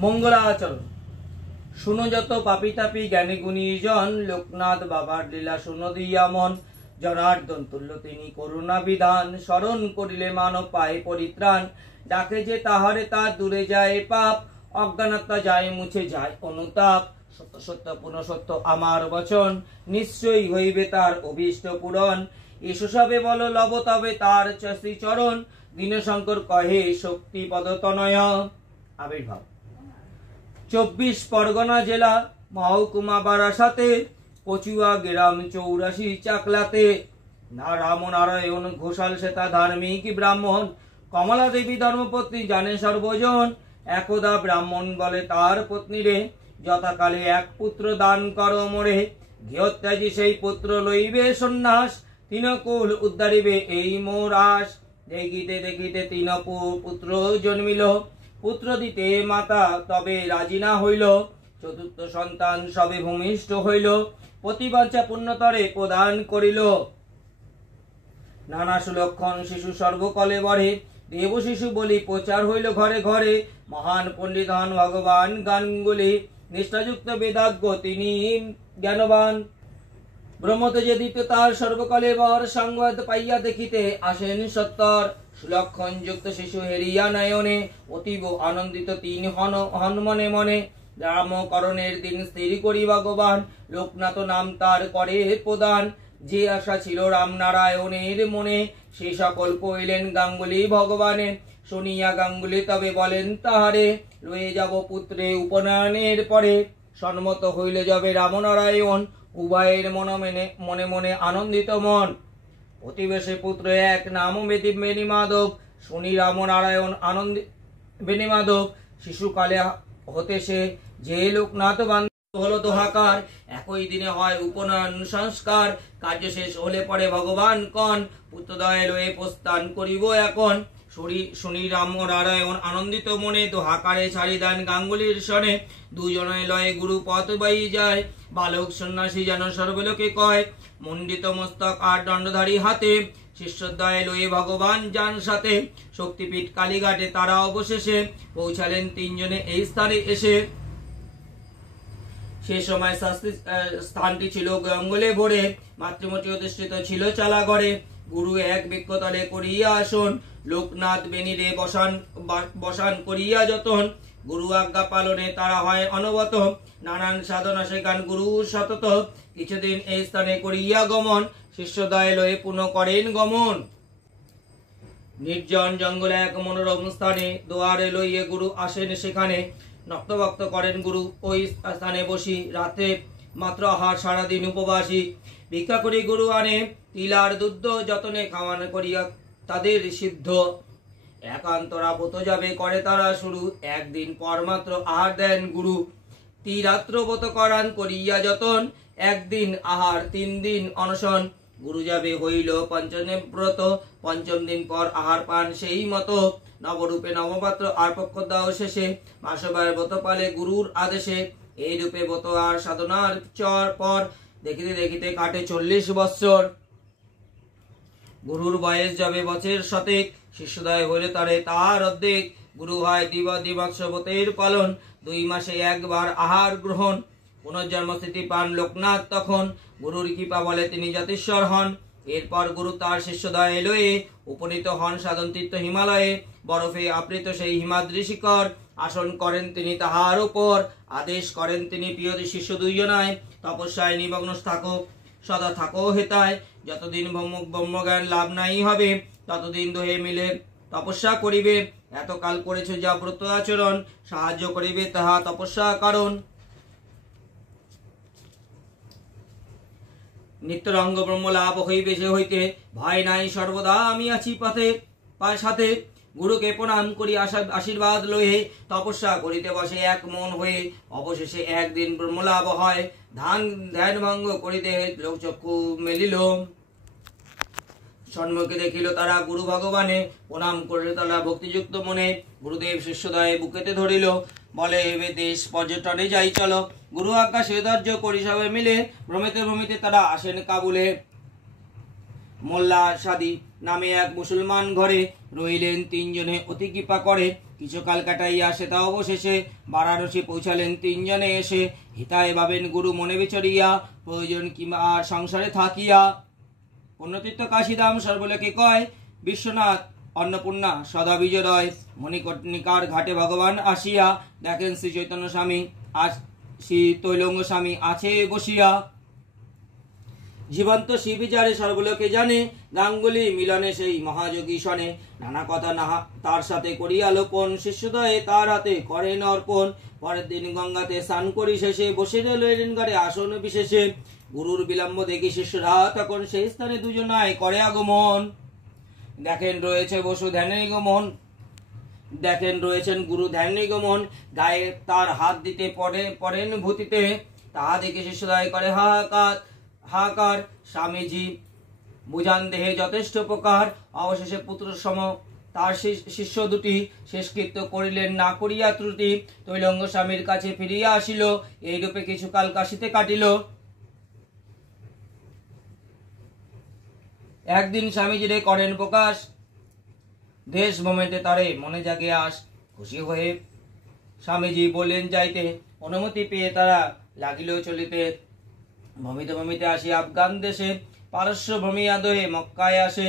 মঙ্গলাচরণ। শুনো যত পাপি তাপি জ্ঞানী গুণী জন, লোকনাথ বাবার লীলা শুনো দিয়া মন। জনার্দন তুল্য তিনি করুণা বিধান, স্মরণ করিলে মানব পায় পরিত্রাণ। ডাকে যে তাহারে তার দূরে যায় পাপ, অজ্ঞানতা যায় মুছে যায় অনুতাপ। সত্য সত্য পুনঃ সত্য আমার বচন, নিশ্চয়ই হইবে তার অভীষ্ট পূরণ। এসো সবে বল লব তবে তার শ্রীচরণ, দীনশঙ্কর কহে শক্তি পদতনয়। আবির্ভাব। 24 পরগনা জেলা, মহকুমা বারাসাতে, কচুয়া গ্রাম 84 চাকলাতে। রামনারায়ণ ঘোষাল সেতা ধার্মিক ব্রাহ্মণ, কমলা দেবী ধর্মপত্নী জানে সর্বজন। একদা ব্রাহ্মণ বলে তার পত্নী রে, যথাকালে এক পুত্র দান কর মোরে। গৃহত্যাগী সেই পুত্র লইবে সন্ন্যাস, তিনকুল উদ্ধারিবে এই মোর আশ। দেখিতে দেখিতে 3 পুত্র জন্মিল, পুত্র দিতে মাতা তবে রাজি না হইল। চতুর্থ সন্তান সবে ভূমিষ্ঠ হইল, প্রতিবাঞ্ছা পুণ্যতরে প্রদান করিল। নানা সুলক্ষণ শিশু সর্বকলে বরে, দেব শিশু বলি প্রচার হইল ঘরে ঘরে। মহান পণ্ডিত হন ভগবান গাঙ্গুলি, নিষ্ঠাযুক্ত বেদাজ্ঞ তিনি জ্ঞানবান। ব্রহ্মতেজে দ্বিতীয় তার সর্বকালে বর, সংবাদ পাইয়া দেখিতে আসেন সত্তর। সুলক্ষণ যুক্ত শিশু হেরিয়া নয়নে, অতীব আনন্দিত তিন হন মনে মনে। রামকরণের দিন স্থির করি ভগবান, লোকনাথ নাম তার করে প্রদান। যে আশা ছিল রামনারায়ণের মনে, সে সকল কইলেন গাঙ্গুলি ভগবানে। শুনিয়া গাঙ্গুলি তবে বলেন তাহারে, লয়ে যাব পুত্রে উপনয়নের পরে। সম্মত হইল যবে রামনারায়ণ, উভয়ের মনে মনে আনন্দিত মন। প্রতিবেশে পুত্র এক নাম বেণী মাধব, শুনি রামনারায়ণ আনন্দিত বেণী মাধব। শিশুকালে হতে সে যে লোকনাথ বান্ধব হলো দোহাকার, একই দিনে হয় উপনয়ন সংস্কার। কার্য শেষ হলে পরে ভগবান কন, পুত্রদয় লয়ে প্রস্থান করিব এখন। শুনি রামনারায়ণ আনন্দিত মনে, দোহাকারে ছাড়ি দেন গাঙ্গুলির সনে। দুজনে লয়ে গুরু পথ বাই যায়, বালক সন্ন্যাসী যেন সর্বলোকে কয়। মণ্ডিত মস্তক আর দণ্ডধারী হাতে, শিষ্যদ্বয় লয়ে ভগবান যান সাথে। শক্তিপীঠ কালীঘাটে তারা অবশেষে, পৌঁছালেন 3 জনে এই স্থানে এসে। সে সময় স্থানটি ছিল জঙ্গলে ভরে, মাতৃমূর্তি অধিষ্ঠিত ছিল চালাঘরে। গুরু এক বৃক্ষতলে করিয়া আসন, লোকনাথ বেণীরে বসান করিয়া যতন। গুরু আজ্ঞা পালনে তারা হয় অনবত, নানান সাধনা শেখান গুরু সতত। কিছুদিন এই স্থানে করিয়া গমন, শিষ্যদয় লয়ে পুনঃ করেন গমন। নির্জন জঙ্গলে এক মনোরম স্থানে, দুয়ারে লইয়ে গুরু আসেন সেখানে। নক্তভক্ত করেন গুরু ওই স্থানে বসি, রাতে মাত্র আহার সারাদিন উপবাসী। ভিক্ষা করি গুরু আনে তিলার দুধ, যতনে খাওয়ান করিয়া তাদের সিদ্ধ। একান্তরা ব্রত যাবে করে তারা শুরু, একদিন পর মাত্র আহার দেন গুরু। ত্রিরাত্র ব্রত করান করিয়া যতন, একদিন আহার 3 দিন অনশন। গুরু যাবে হইল পঞ্চমে ব্রত, 5ম দিন পর আহার পান সেই মতো। নবরূপে নবপাত্র আর পক্ষ দাও শেষে, মাসবার ব্রত পালে গুরুর আদেশে। এই রূপে ব্রত আর সাধনার পর, দেখিতে দেখিতে কাটে 40 বৎসর। গুরুর বয়স যাবে বছর শতেক, শিষ্যদয় হইলে তারে তার অর্ধেক। গুরু হয় দ্বিবৎসর পালন, 2 মাসে একবার আহার গ্রহণ। পুনর্জন্মস্থিতি পান লোকনাথ তখন, গুরুর কৃপা বলে তিনি যতীশ্বর হন। এরপর গুরু তার শিষ্যদয় লয়ে উপনীত হন সাধন তীর্থ হিমালয়ে। বরফে আবৃত সেই হিমাদ্রি শিখর, আসন করেন তিনি তাহার উপর। আদেশ করেন তিনি প্রিয় শিষ্য 2 জনায়, তপস্যায় নিমগ্ন থাকো, সদা থাকো হেতায়। যতদিন ব্রহ্মজ্ঞান লাভ নাই হবে, ততদিন দোহে মিলে তপস্যা করিবে। এতকাল করেছ যা ব্রত আচরণ, সাহায্য করিবে তাহা তপস্যা কারণ। নিত্যরঙ্গ ব্রহ্ম লাভ হইবে যে হইতে, ভয় নাই সর্বদা আমি আছি সাথে। গুরুকে প্রণাম করি আশীর্বাদ লয়ে, তপস্যা করিতে বসে এক মন হয়ে। অবশেষে একদিন ব্রহ্মলাভ হয়, ধ্যান ভঙ্গ করিতে লোকচক্ষু মেলিল। সম্মুখে দেখিল তারা গুরু ভগবানে, প্রণাম করিল তারা ভক্তিযুক্ত মনে। গুরুদেব শিষ্যদয়ে বুকেতে ধরিল, বলে এবে দেশ পর্যটনে যাই চলো। গুরু আজ্ঞা সৌধর্য করি সবাই মিলে, ভ্রমিতে ভ্রমিতে তারা আসেন কাবুলে। মোল্লা সাদি নামে এক মুসলমান ঘরে, রইলেন 3 জনে অতি কৃপা করে। কিছুকাল কাটাইয়া সেটা অবশেষে বারাণসী পৌঁছালেন তিনজনে এসে। হিতায় ভাবেন গুরু মনে বিচরিয়া, প্রয়োজন কিংবা আর সংসারে থাকিয়া। পুণ্যতীর্থ কাশীধাম সর্বলোকে কয়, বিশ্বনাথ অন্নপূর্ণা সদা বিজয়। মণিকর্ণিকার ঘাটে ভগবান আসিয়া, দেখেন শ্রী চৈতন্য স্বামী শ্রী তৈলঙ্গ স্বামী আছে বসিয়া। জীবন্ত শিব বিচারে সর্বলোকে জানে, গাঙ্গুলি মিলনে সেই মহাযোগী শনে। নানা কথা তার সাথে করিয়া লোপন, শিষ্যদয়ে তার হাতে করেন অর্পণ। পরের দিন গঙ্গাতে স্নান করি শেষে, বসে রইলেন ঘরে আসন বিশেষে। গুরুর বিলম্ব দেখি শিষ্যরা তখন সেই স্থানে দুজনায় করে আগমন। দেখেন রয়েছে বসু ধ্যানে নিগমন, দেখেন রয়েছেন গুরু ধ্যান নিগমন। গায়ে তার হাত দিতে পড়েন ভূতিতে, তাহা দেখে শিষ্যদয় করে হাহাকার। স্বামীজি বুঝান দেহে যথেষ্ট প্রকার। অবশেষে পুত্র সম তার শিষ্য দুটি শেষকৃত্য করিলেন না করিয়া ত্রুটি। তৈলঙ্গ স্বামীর কাছে ফিরিয়া আসিল, এইরূপে কিছুকাল কাশিতে কাটিল। একদিন স্বামীজিরে করেন প্রকাশ, দেশ ভ্রমেতে তারে মনে জাগে আস। খুশি হয়ে স্বামীজি বললেন যাইতে, অনুমতি পেয়ে তারা লাগিল চলিতে। ভ্রমিতে ভ্রমিতে আসি আফগান দেশে, পারস্য ভ্রমিয়া দহে মক্কায় আসে।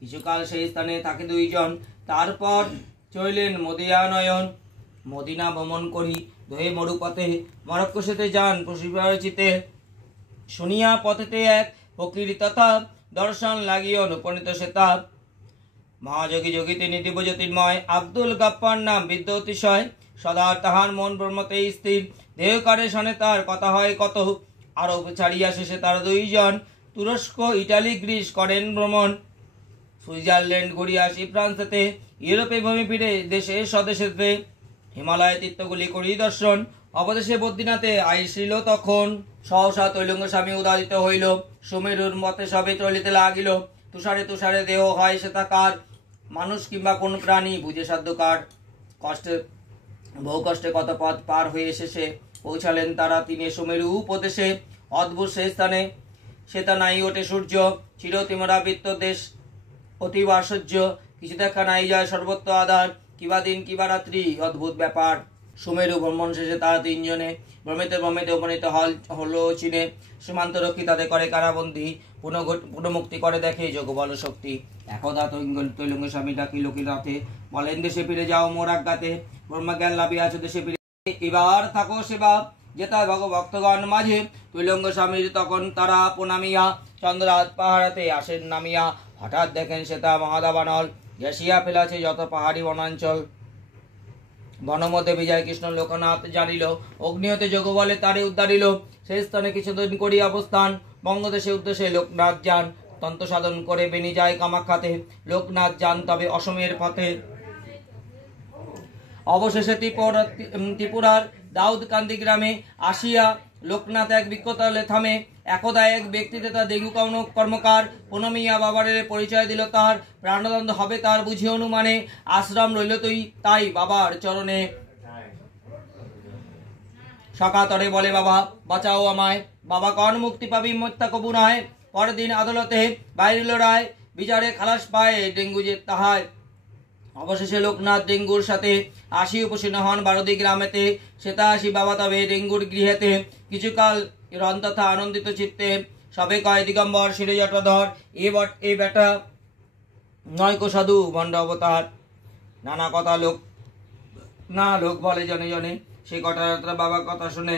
কিছুকাল সেই স্থানে থাকে দুইজন, তারপর চলিলেন মদিনা নয়ন। মদিনা ভ্রমণ করি দহে মরুপথে, মরক্কোসেতে যান প্রসিচিতে। শুনিয়া পথেতে এক ফকির তথা, দর্শন লাগিও উপনীত সেতা। মহাযোগী যোগী তিনি দিব্য জ্যোতির্ময়, আব্দুল গাফফার নাম বিদ্য অতিশয়। সদা তাহার মন ব্রহ্মতে স্থির, দেহকারে শনে তার কথা হয় কত। আরব ছাড়িয়া শেষে তার দুইজন, তুরস্ক ইটালি গ্রিস করেন ভ্রমণ। সুইজারল্যান্ড ঘুরিয়া আসি ফ্রান্সেতে, ইউরোপে ভূমি ফিরে দেশে স্বদেশেতে। হিমালয় তীর্থগুলি করি দর্শন, অবদেশে বদ্রীনাথে আইসিল তখন। সহসা তৈলঙ্গ স্বামী উদাদিত হইল, সুমেরুর মতে সবে চলিতে লাগিল। তুষারে তুষারে দেহ হয় সেতাকার, মানুষ কিংবা কোন প্রাণী বুঝে সাধ্যকার। বহু কষ্টে কত পথ পার হয়ে শেষে পৌঁছালেন তারা তিনে সুমেরু উপদেশে। অদ্ভুত সেই স্থানে সেতা নাই ওঠে সূর্য, চিরতিমরাবৃত্ত দেশ অতীব আশ্চর্য। কিছু দেখা নাই যায় সর্বত্র আধার, কিবা দিন কিবা রাত্রি অদ্ভুত ব্যাপার। সুমেরু ভ্রমণ শেষে তারা তিনজনে ভ্রমিতে ভ্রমিতে উপনীত হলো চীনে। সীমান্ত রক্ষী তাদের করে কারাবন্দী, পুনঃমুক্তি করে দেখে যোগ বল শক্তি। একদা তৈলঙ্গ স্বামী ডাকিল রাতে, বলেন দেশে ফিরে যাও মোর আজ্ঞাতে। ব্রহ্মজ্ঞান লাভিয়াছ দেশে ফিরে, এবার থাকো সেবা যেতায় ভক্তগণ মাঝে। তৈলঙ্গ স্বামীর তখন তারা প্রণামিয়া, চন্দ্ররাত পাহাড়াতে আসেন নামিয়া। হঠাৎ দেখেন সেটা মহাদাবানল, ঘেঁষিয়া ফেলাছে যত পাহাড়ি বনাঞ্চল। বনমধ্যে বিজয় কৃষ্ণ লোকনাথ জানিল, অগ্নিহতে যোগ বলে তারে উদ্ধারিল। সেই স্থানে কিছুদিন করি অবস্থান, বঙ্গদেশে উদ্দেশ্যে লোকনাথ যান। তন্ত্র সাধন করে বেনি যায় কামাখ্যাতে, লোকনাথ যান তবে অসমের পথে। অবশেষে ত্রিপুরার দাউদকান্দি গ্রামে আসিয়া লোকনাথ এক বৃক্ষতলে থামে। একদা এক ব্যক্তিতে তার দেগু কর্মকার, প্রণমিয়া বাবার পরিচয় দিল তার। প্রাণদণ্ড হবে তার বুঝি অনুমানে, আশ্রম রইল তাই বাবার চরণে। সকাতরে বলে বাবা বাঁচাও আমায়, বাবা কন মুক্তি পাবি মত্যা কবু নয়। পরের দিন আদালতে বাইরিল রায়, বিচারে খালাস পায় ডেঙ্গু যে তাহায়। অবশেষে লোকনাথ ডেঙ্গুর সাথে আসি উপসীন হন বারদি গ্রামেতে। সেটা আসি বাবা তবে ডেঙ্গুর গৃহেতে। কিছুকাল রন তথা আনন্দিত চিত্তে, সবে কয় দিগম্বর শিরে জটাধর। এ বেটা নয়কো সাধু ভণ্ড অবতার। নানা কথা লোক বলে জনে জনে, সেই কথাবার্তা বাবা কথা শুনে।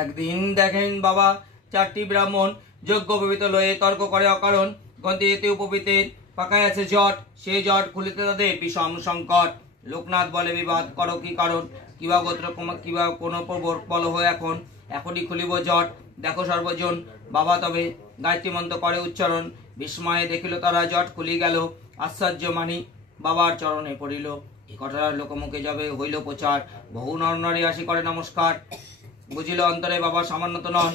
একদিন দেখেন বাবা চারটি ব্রাহ্মণ যজ্ঞ পবিত লয়ে তর্ক করে অকারণ। গন্তিতে উপবিতে পাকায় আছে জট, সেই জট খুলিতে তাদের বিষম সংকট। লোকনাথ বলে বিবাদ করো কি কারণ, কিবা গোত্র কিবা কোনো বল হয়ে এখনই খুলিব জট। দেখো সর্বজন, বাবা তবে গায়ত্রী মন্ত্র করে উচ্চারণ। বিস্ময়ে দেখিল তারা জট খুলি গেল, আশ্চর্য মানি বাবার চরণে পড়িল। এ কথার লোকমুখে যাবে হইল প্রচার, বহু নর নারী আসি করে নমস্কার। বুঝিল অন্তরে বাবা সামান্যত নন,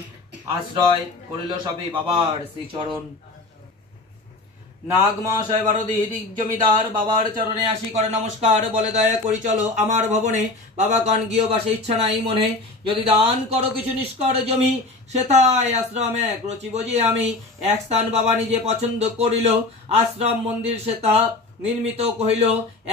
আশ্রয় করিল সবই বাবার শ্রীচরণ। নাগ মহাশয় বারদি জমিদার বাবার চরণে আসি করে নমস্কার। বলে দয়া করি চলো আমার ভবনে, বাবা কান গিয়ে বাসে ইচ্ছা নাই মনে। যদি দান করো কিছু নিষ্কর জমি, সেথায় আশ্রম এক রচিব যে আমি। এক স্থান বাবা নিজে পছন্দ করিল, আশ্রম মন্দির সেথা নির্মিত হইল।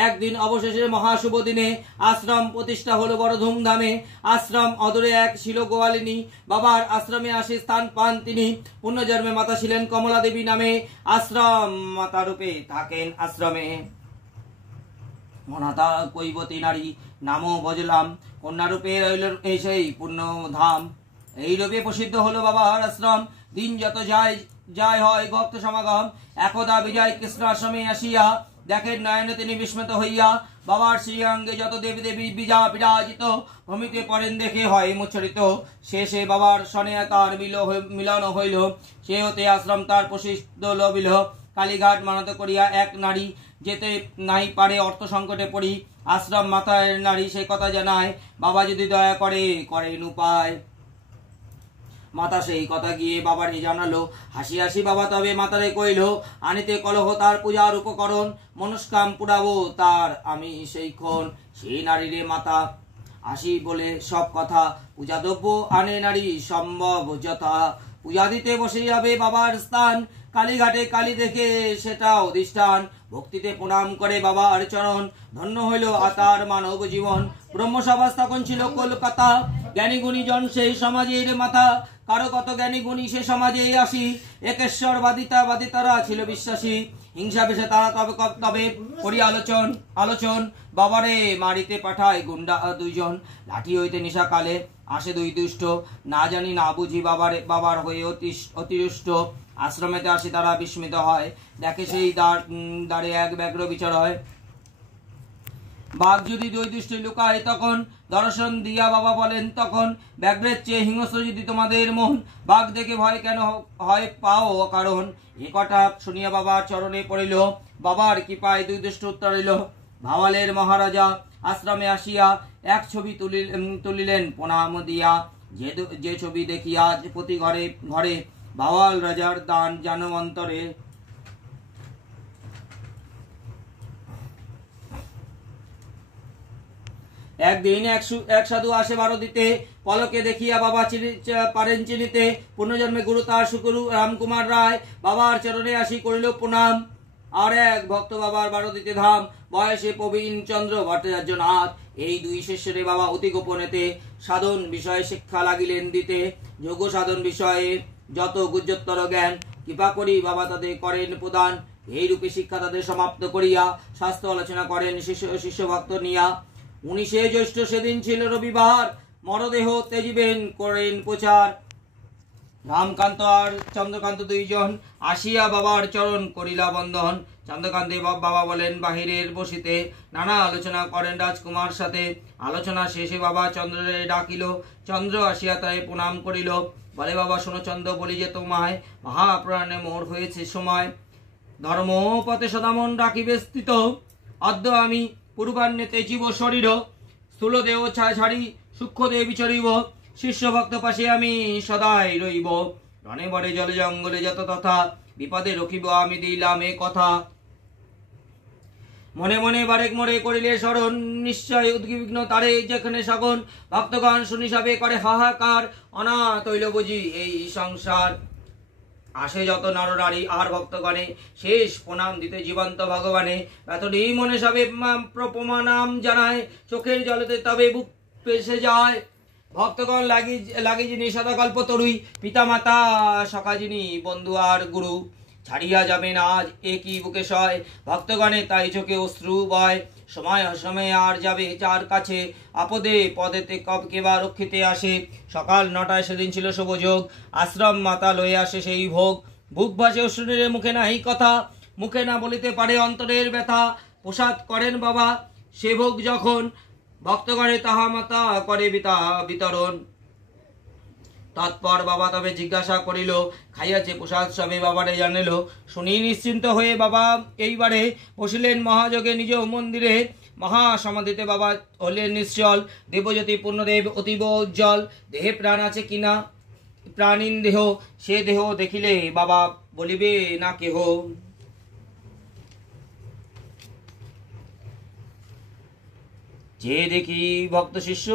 একদিন অবশেষে মহাশুভ দিনে আশ্রম প্রতিষ্ঠা হলো বড় ধুমধামে। আশ্রম অদূরে এক ছিল গোয়ালিনী। বাবার আশ্রমে আসে স্থান পান তিনি। পুণ্যজন্মে মাতা ছিলেন কমলা দেবী নামে। আশ্রম মাতা রূপে থাকেন আশ্রমে। মনাতা কৈবতী নারী নামও বজলাম, কন্যারূপে রইল সেই পূর্ণ ধাম। এই রূপে প্রসিদ্ধ হলো বাবার আশ্রম। দিন যত যায় হয় ভক্ত সমাগম। একদা বিজয় কৃষ্ণ আশ্রমে আসিয়া দেখেন নয়নে তিনি বিস্মিত হইয়া বাবার শ্রীঅঙ্গে যত দেবী দেবী বিরাজিত। ভূমিতে পড়েন দেখে হয় মুচ্ছরিত। শেষে বাবার সনে তার মিলন হইল। সে হতে আশ্রম তার প্রসিদ্ধ লবিল। কালীঘাট মানত করিয়া এক নারী যেতে নাই পারে অর্থ সংকটে পড়ি। আশ্রম মাতার নারী সে কথা জানায়, বাবা যদি দয়া করেন উপায়। মাতা সেই কথা গিয়ে বাবারে জানালো। হাসি হাসি বাবা তবে মাতারে কইল, আনিতে কলহ তার পূজার উপকরণ। মনস্কাম পুরাবো তার আমি সেইক্ষণ। সেই নারীরে মাতা আসি বলে সব কথা। পূজা দ্রব্য আনে নারী সম্ভব যথা। পূজা দিতে বসে যাবে বাবার স্থান। কালীঘাটে কালী দেখে সেটা অধিষ্ঠান। ভক্তিতে প্রণাম করে বাবার চরণ। ধন্য হইল তার মানব জীবন। ব্রহ্মসভা স্থাপন ছিল কলকাতা। জ্ঞানী গুণী জন সেই সমাজের মাথা। কারো কত জ্ঞানী গুণী সে সমাজে আসি। একেশ্বর বাদিতারা ছিল বিশ্বাসী। হিংসা বেশে তারা তবে করি আলোচন। বাবারে মারিতে পাঠায় গুন্ডা দুইজন। লাঠি হইতে নিশা কালে আসে দুই দুষ্ট। না জানি না বুঝি বাবার হয়ে অতিরুষ্ট। আশ্রমেতে আসি তারা বিস্মিত হয়। দেখে সেই দ্বারে এক ব্যাঘ্র বিচার হয়। বাঘ যদি দুই দৃষ্টি লুকায় তখন দর্শন দিয়া বাবা বলেন তখন, ব্যাঘ্রের চেয়ে হিংস্র যদি তোমাদের মন। বাঘ দেখে ভয় কেন হয় পাও কারণ। এ কথা শুনিয়া বাবার চরণে পড়িল। বাবার কৃপায় দুই দৃষ্ট উত্তরিল। ভাওয়ালের মহারাজা আশ্রমে আসিয়া এক ছবি তুলিলেন প্রণাম দিয়া। যে ছবি দেখিয়া প্রতি ঘরে ঘরে ভাওয়াল রাজার দান জানবন্তরে। একদিন এক সাধু আসে বারো দিতে। পলকে দেখিয়া বাবা পারেন চিনিতে। পুনর্জন্মে গুরু তার সুকুরু রামকুমার রায়। বাবার চরণে আসি করিল প্রণাম। আর এক ভক্ত বাবার বারো দিতে ধাম। বয়সে প্রবীণ চন্দ্র ভট্টাচার্য নাথ। এই দুই শিষ্যরে বাবা অতি গোপনেতে সাধন বিষয়ে শিক্ষা লাগিলেন দিতে। যোগ সাধন বিষয়ে যত গুজ্জোত্তর জ্ঞান কৃপা করি বাবা তাদের করেন প্রদান। এই রূপে শিক্ষা তাদের সমাপ্ত করিয়া শাস্ত্র আলোচনা করেন শিষ্য ভক্ত নিয়া। 19শে জ্যৈষ্ঠ সেদিন ছিল রবিবার। মরদেহ তেজিবেন করেন প্রচার। রামকান্ত আর চন্দ্রকান্ত দুইজন আসিয়া বাবার চরণ করিলা বন্ধন। চন্দ্রকান্তে বাবা বলেন বাহিরের বসিতে। নানা আলোচনা করেন রাজকুমার সাথে। আলোচনা শেষে বাবা চন্দ্রে ডাকিল। চন্দ্র আসিয়া তাই প্রণাম করিল। বলে বাবা শোনো চন্দ্র, বলি যে তোমায় মহাপ্রাণে মোর হয়েছে সময়। ধর্ম পথে সদামন রাখিবে স্থিত। অদ্য আমি পূর্বাহ্নে তেজিব শরীর। স্থূল দেহ ছাড়ি সূক্ষ্ম দেহ বিচরিব। শিষ্য ভক্ত পাশে আমি সদাই রইব। রণে বনে জলে জঙ্গলে যত তথা বিপদে রখিব আমি দিলাম এ কথা। মনে মনে বারেক মোরে করিলে স্মরণ। নিশ্চয় উদ্বিগ্ন তারে যেখানে সগন। ভক্তগণ শুনি সবে করে হাহাকার। অনাথ হইল বুঝি এই সংসার। আসে যত নর নারী আর ভক্তগণে শেষ প্রণাম দিতে জীবন্ত ভগবানে। এতটি মনে সবে প্রমাণাম জানায়। চোখের জলেতে তবে বুক পেশে যায়। ভক্তগণ লাগি যিনি সদাকল্প তরুই। পিতা মাতা সখা যিনি বন্ধু আর গুরু। ছাড়িয়া যাবেন আজ একই বুকে সয়। ভক্তগণে তাই চোখে অশ্রু বয়। সময় অসময়ে আর যাবে যার কাছে। আপদে পদেতে কেবা রক্ষিতে আসে। সকাল 9টায় সেদিন ছিল শুভযোগ। আশ্রম মাতা লয়ে আসে সেই ভোগ। বুক ভাসে অশ্রুরে মুখে নাই কথা। মুখে না বলিতে পারে অন্তরের ব্যথা। প্রসাদ করেন বাবা সে ভোগ যখন। ভক্তগণে তাহা মাতা করে বিতরণ। তৎপর বাবা তবে জিজ্ঞাসা করিল, খাইয়াছে প্রসাদ সবে বাবারে জানিল। শুনি নিশ্চিন্ত হয়ে বাবা এইবারে বসিলেন মহাযোগে নিজ মন্দিরে। মহাসমাধিতে বাবা হলেন নিশ্চল। দেবজ্যোতি পূর্ণদেব অতীব উজ্জ্বল। দেহে প্রাণ আছে কিনা প্রাণীন দেহ। সে দেহ দেখিলে বাবা বলিবে না কেহ। যে দেখি ভক্ত শিষ্য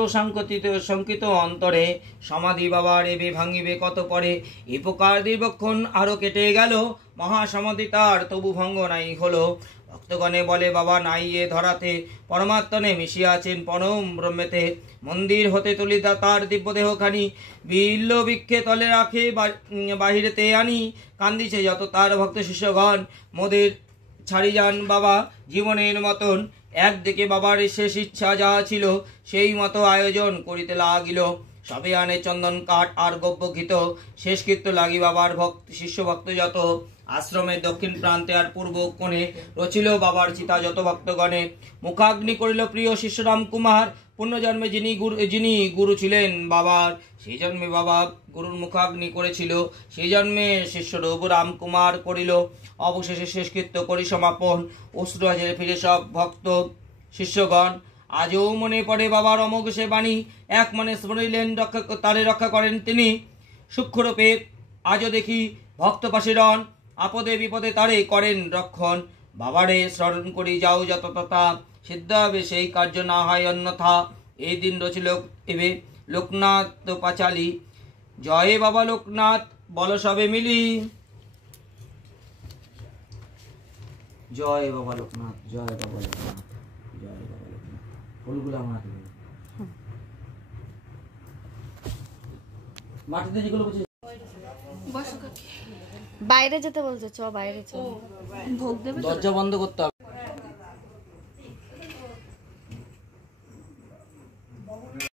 শঙ্কিত অন্তরে। সমাধি বাবার এবে ভাঙিবে কত পরে। এ প্রকার দীর্ঘক্ষণ আরো কেটে গেল। মহাসমাধি তার তবু ভঙ্গ নাই হলো। ভক্তগণে বলে বাবা নাই এ ধরাতে, পরমাত্মনে মিশিয়া আছেন পরম ব্রহ্মেতে। মন্দির হতে তুলিতা তার দিব্যদেহখানি, বিল্ল বৃক্ষে তলে রাখে বাহিরেতে আনি। কান্দিছে যত তার ভক্ত শিষ্যগণ, মোদের ছাড়ি যান বাবা জীবনের মতন। একদিকে বাবার শেষ ইচ্ছা যাহা ছিল, সেই মতো আয়োজন করিতে লাগিল। সবে আনে চন্দন কাঠ আর গব্য ঘিত, শেষকৃত্য লাগি বাবার শিষ্য ভক্ত যত। আশ্রমের দক্ষিণ প্রান্তে আর পূর্ব কোণে রচিল বাবার চিতা যত ভক্তগণে। মুখাগ্নি করিল প্রিয় শিষ্য রামকুমার, পুণ্যজন্মে যিনি গুরু ছিলেন বাবার। সেই জন্মে বাবা গুরুর মুখাগ্নি করেছিল, সেই জন্মে শিষ্য রঘু রামকুমার করিল। অবশেষে শেষকৃত্য করি সমাপন, অশ্রু হাজরে ফিরে সব ভক্ত শিষ্যগণ। আজও মনে পড়ে বাবার অমোঘ সে বাণী, এক মনে স্মরিলেন তারে রক্ষা করেন তিনি। সূক্ষ্মরূপে আজও দেখি ভক্ত পাশে রন, আপদে বিপদে তারে করেন রক্ষণ। বাবারে স্মরণ করি যাও যত তথা, সিদ্ধ হবে সেই কার্য না হয় অন্যথা। এই দিন রচিল এবে লোকনাথ পাঁচালী, জয় বাবা লোকনাথ বল সবে মিলি। জয় বাবা লোকনাথ, জয় বাবা লোকনাথ, জয় বাবা লোকনাথ। ফুলগুলো আমার মাটিতে যেগুলো বলছে বাইরে যেতে বলছে, চ বাইরে চ। ভোগ দেবে, দরজা বন্ধ করতে হবে।